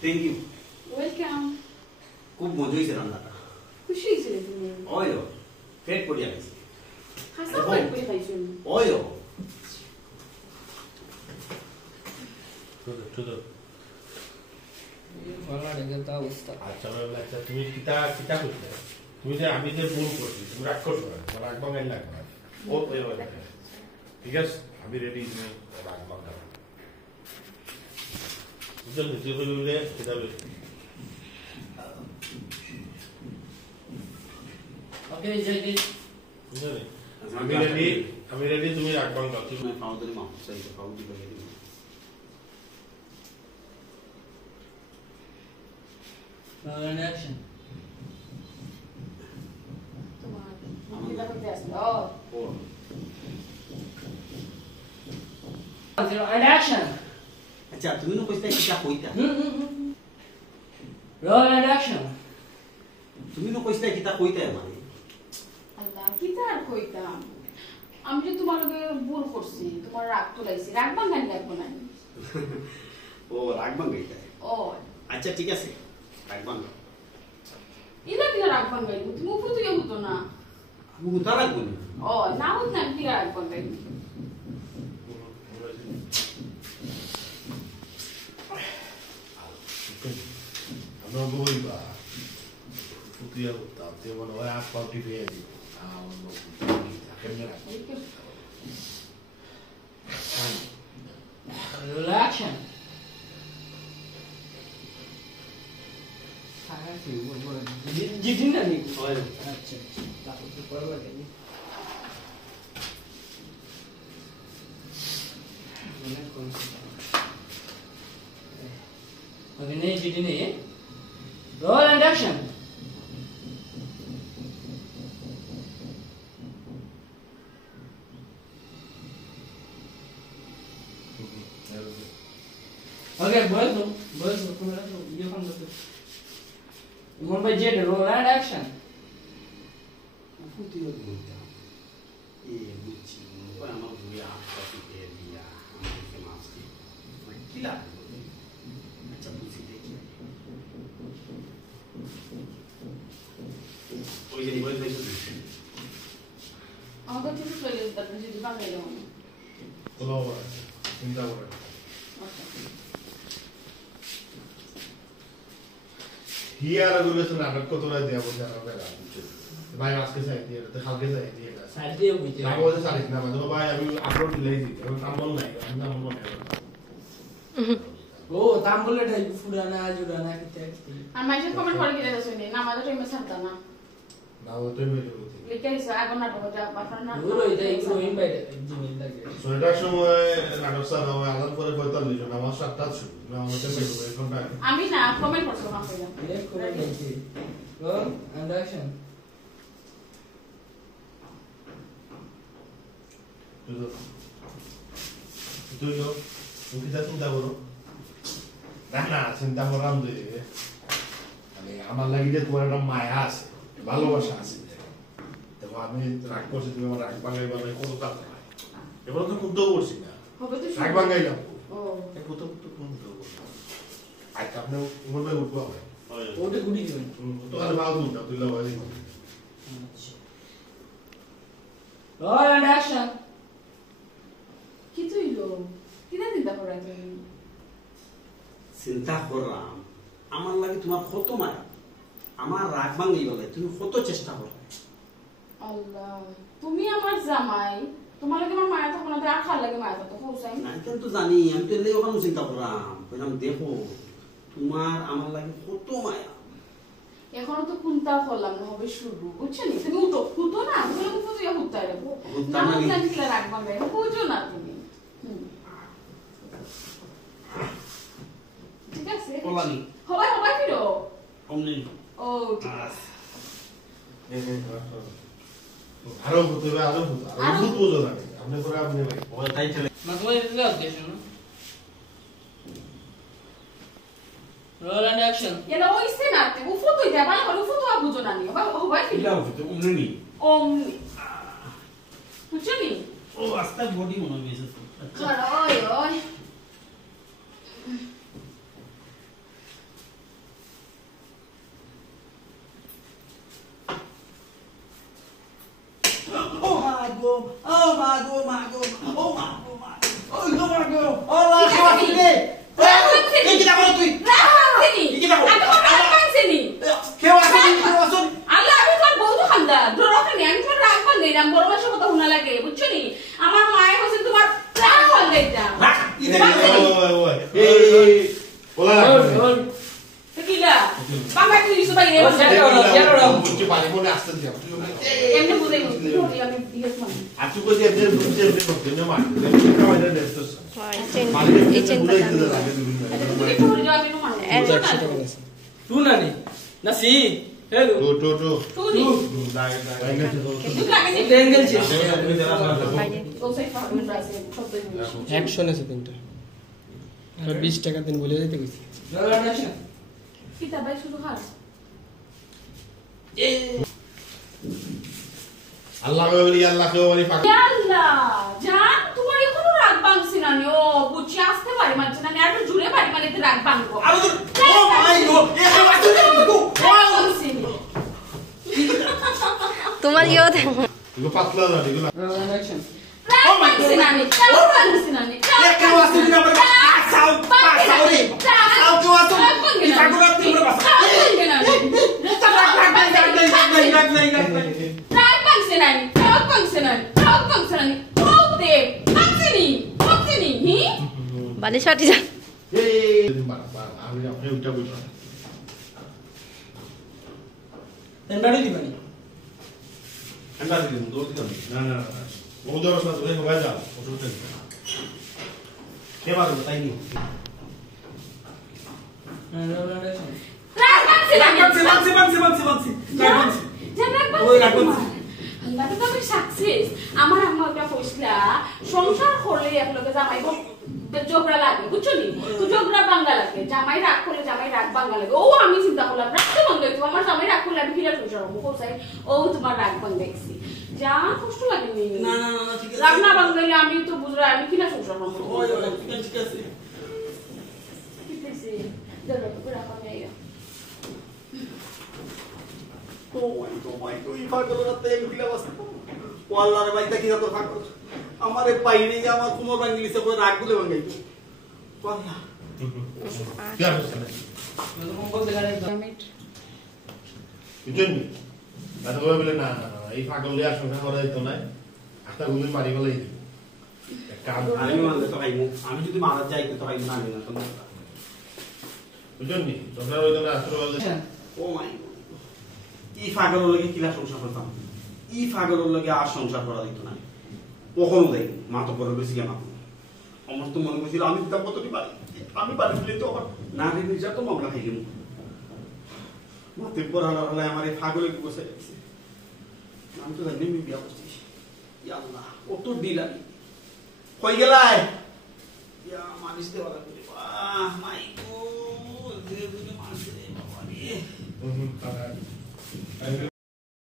Thank you. Welcome. খুব মজা হয়েছে রান্নাটা। খুশি হয়েছিলে তুমি? ওই পেট পড়িয়া গেছে। হাসা পেট পড়ে খাইছো? ওই আচ্ছা তুমি কিতা কিতা করতে তুমি যে আমি যে ভুল করছি তুমি রাগ করছো না তোমার রাগ ভাঙাই লাগবে না ও তো ঠিক আছে আমি রেডি তুমি রাগ ভাঙা বুঝলেন যে বললে সেটা ওকে জেডি বুঝলেন আমি রেডি তুমি রাগ ভাঙা তুমি খাও ধরে মাও সেই খাও দিবে Roll action. Zero and action. আচ্ছা তুমি না কইতা কিটা কইতা Roll and action. তুমি না কইতা কিটা কইতা মানে আল্লাহ কিটা আর কইতাম আমি যে তোমার লগে ভুল করছি তোমার রাগ তুলাইছি রাগ ভাঙানি লাগবো না ও রাগ ভাঙাইতা ও আচ্ছা ঠিক আছে রাগ ভাঙা ইলা কিলা রাগ ভাঙাইলো তুমি উপর থেকে হতো না মুতা লাগবো না ও না হত না কি রাগ ভাঙাইলো আমরা বইবা পুতিয়া করতাম তে বলো ওই আপ পাউটি পেয়ে দিই Roll action. জিটি না নি আচ্ছা তারপর তো পড়বা গেলি মনে কোন ওকে নেই জিটি নেই রোল এন্ড অ্যাকশন ওকে বয়স তোমরা তো ইয়ে ফোন করতে One by jet, roll and action. পুতিয়া বলতা এ বুঝছি ওই আমার বুয়া কপি দিয়ে দিয়া আমাকে মাছ দি কি লাগে আচ্ছা বুঝি দেখি ওই যে বই দেখো আমাকে কিছু চলে যেতে আপনি যদি ভাঙাইলো বলো চিন্তা করে হিয়ার গুলো নাটক কত রাত দেয়া বলতে আর বেলা বুঝছো ভাই আজকে চাই দিয়ে তো কালকে চাই দিয়ে সাইড দিয়ে বুঝতে না বলতে চালিস না মানে ভাই আমি আপলোড দিলেই দিই এখন কাম বল নাই আমি কাম বল নাই ও তাম বলে ঠাই ফুরানা জুরানা কিতে আর মাইজের কমেন্ট করে কি দেখাছো নি না আমাদের টাইমে ছাড়তা না না ও তো মেলে বলতে লিখে দিছে আগুন নাটক যা আপনার না দূর হইতে একটু ইনভাইট জিমেল লাগে ছয়টার সময় নাটক স্যার হয় আলাদা করে 45 জন আমার 7টা ছিল না আমাকে মেলে বলে কোনটা আমি না কমেন্ট করছো না কইলা লেফট করে দিয়েছি রোল এন্ড অ্যাকশন তুই তুমি যা চিন্তা করো না চিন্তা করাম যে মানে আমার লাগি যে তোমার একটা মায়া আছে ভালোবাসা আছে দেখো আমি রাগ করছি তুমি আমার রাগ ভাঙাই বানাই কত কাজ এবার তো কুদ্দ করছি না হবে তো রাগ ভাঙাইলাম ও কত কত কুদ্দ আজকে আপনি উমর ভাই উঠবো ভাই ওটা গুড়ি দিবেন তো আর ভালো না তুই লাভ হয় আচ্ছা রোল এন্ড অ্যাকশন কি তুইলো কিনা চিন্তা করা তুমি চিন্তা করলাম আমার লাগে তোমার কত মায়া আমার রাগ ভাঙাই বলে তুমি কত চেষ্টা করো আল্লাহ তুমি আমার জামাই তোমার লাগে আমার মায়া থাকো না আর খাল লাগে মায়া থাকো হোসাই আমি তো জানি আমি তো এলে ওখানে চিন্তা করলাম কইলাম দেখো তোমার আমার লাগে কত মায়া এখনো তো কুন্তা করলাম না হবে শুরু বুঝছো নি তুমি উঠো ফুটো না তুমি ফুটো ইয়া হুত্তাই রাখো না হুত্তা নিলে রাখবা গায় বুঝো না তুমি ঠিক আছে বলানি হবাই ফিরো অমনি ও ঠিক আছে আরো হতে হবে আরো বুঝো না আপনি করে আপনি ভাই ওই তাই চলে मतलब इसका उद्देश्य ना रोल एंड एक्शन এলা ওইছে না তে ও ফুটো ইয়া ভালো করে ফুটো বুঝো না নি হবাই ফিরো ইলা হতে অমনি অমনি বুঝছো নি ও আস্তে বডি মনে হইছে ওই হোল কিলা বাবা তুই কিছু বাইরে বুঝতে পারি মনে আসতে দিও এমনি বুঝাই তোরি আমি বিয়ে মানে আজকে কই যে এদের বুঝতে করতে না মার কামাইটা দেছস এই চেনটা তুই তোরি যাবি না মানে 100 টাকা আছে তুই না নি না সি হেলো তো তুই দাই ট্রেঙ্গেল ছে বাইরে ও সেই ফার্মুন আছে সব দিন অ্যাকশন আছে তিনটা 20 টাকা দিন বলে দিতে কইছি কিতা ভাই শুধু হার আল্লাহ বলি আল্লাহ কেউ বলি ফাঁক আল্লাহ জান তোমার এখনো রাগ ভাঙছে না নি ও বুঝি আসতে পারি মানছে না আমি আর জুড়ে পারি মানে রাগ ভাঙবো আরে ও মাই গড তোমার ইয়ে এগুলো পাতলা না এগুলো অ্যাকশন রাগ ভাঙছে না নি রাগ ভাঙছে না নি কেউ আসতে দিনা আমরা পাসাও রে পাসাও কেউ আসতে ইফাগুলো তিনবার পাসা রাগ ভাঙছে না নি রাগ ভাঙছে না নি রাগ ভাঙছে না নি ওতে ভাঙছে নি হি বালে শটি যা এই মারা আমি আপনি উঠা বইটা এন বাড়ি দিবানি ঠান্ডা দিন দৌড় দিতাম না ও দরস না তুমি হয়ে যাও ওষুধ দেন কে মারো তাই নি রাগ ভাঙছে না নি বানছি জান রাগ ওই ভাঙছে রাগ ভাঙছে। আল্লাহ তো আমি সাকসেস আমার আম্মা একটা কইছলা সংসার করলে একলগে জামাই জোগড়া লাগে বুঝছো নি তো জোগড়া বাঙ্গা লাগে জামাই রাগ করলে জামাই রাগ বাঙ্গা লাগে ও আমি চিন্তা করলাম রাগতে বাঙ্গা তো আমার জামাই রাগ করলে আমি কিলা সংসার হবো কোথায় ও তোমার রাগ বাঙ্গাইছি যা কষ্ট লাগে নি না ঠিক আছে রাগ না বাঙ্গাইলে আমি তো বুঝরা আমি কিলা সংসার হবো ওই ঠিক আছে ঠিক আছে দাদা তো রাখা নেই তো মাই তো ইফাগুলো রাতে এগুলা বাস ও আল্লাহর বাইতা কি তোর ফাক আমারে পাইনি যে আমার কুমোর বাঙ্গিলিছে কই রাগ গুলো বাঙ্গাই আল্লাহ কি আছে কম্বল দেখালে বুঝছেন দাদা বলে না এই পাগল দিয়ে সংসার করা যেত না একটা ঘুমি মারি ফেলাই দিই কাম আমি মানলে তো খাইমু আমি যদি মারা যাই তো খাইমু না আমি না তো বুঝছেন নি সংসার হইতো না আসলে বলে ও মাই ই পাগল লাগে কিলা সংসার করতাম ই পাগল লাগে আর সংসার করা দিত না কখনো দেই মা তো বড় বেশি কেন আমার তো মনে হয়েছিল আমি দিতাম কতটি পারি আমি পারি বলে তো আবার না রে নিজা তো মামলা খাইলাম মাতে পড়ালা হলে আমার এই পাগলে বসে গেছে আমি তো জানি আমি বিয়া করছি ইয়া আল্লাহ কত দিলাম কই গেলাই ইয়া মালিশ দেওয়া লাগবে বাহ মাই গড ধীরে ধীরে মালিশ দে বাবা রে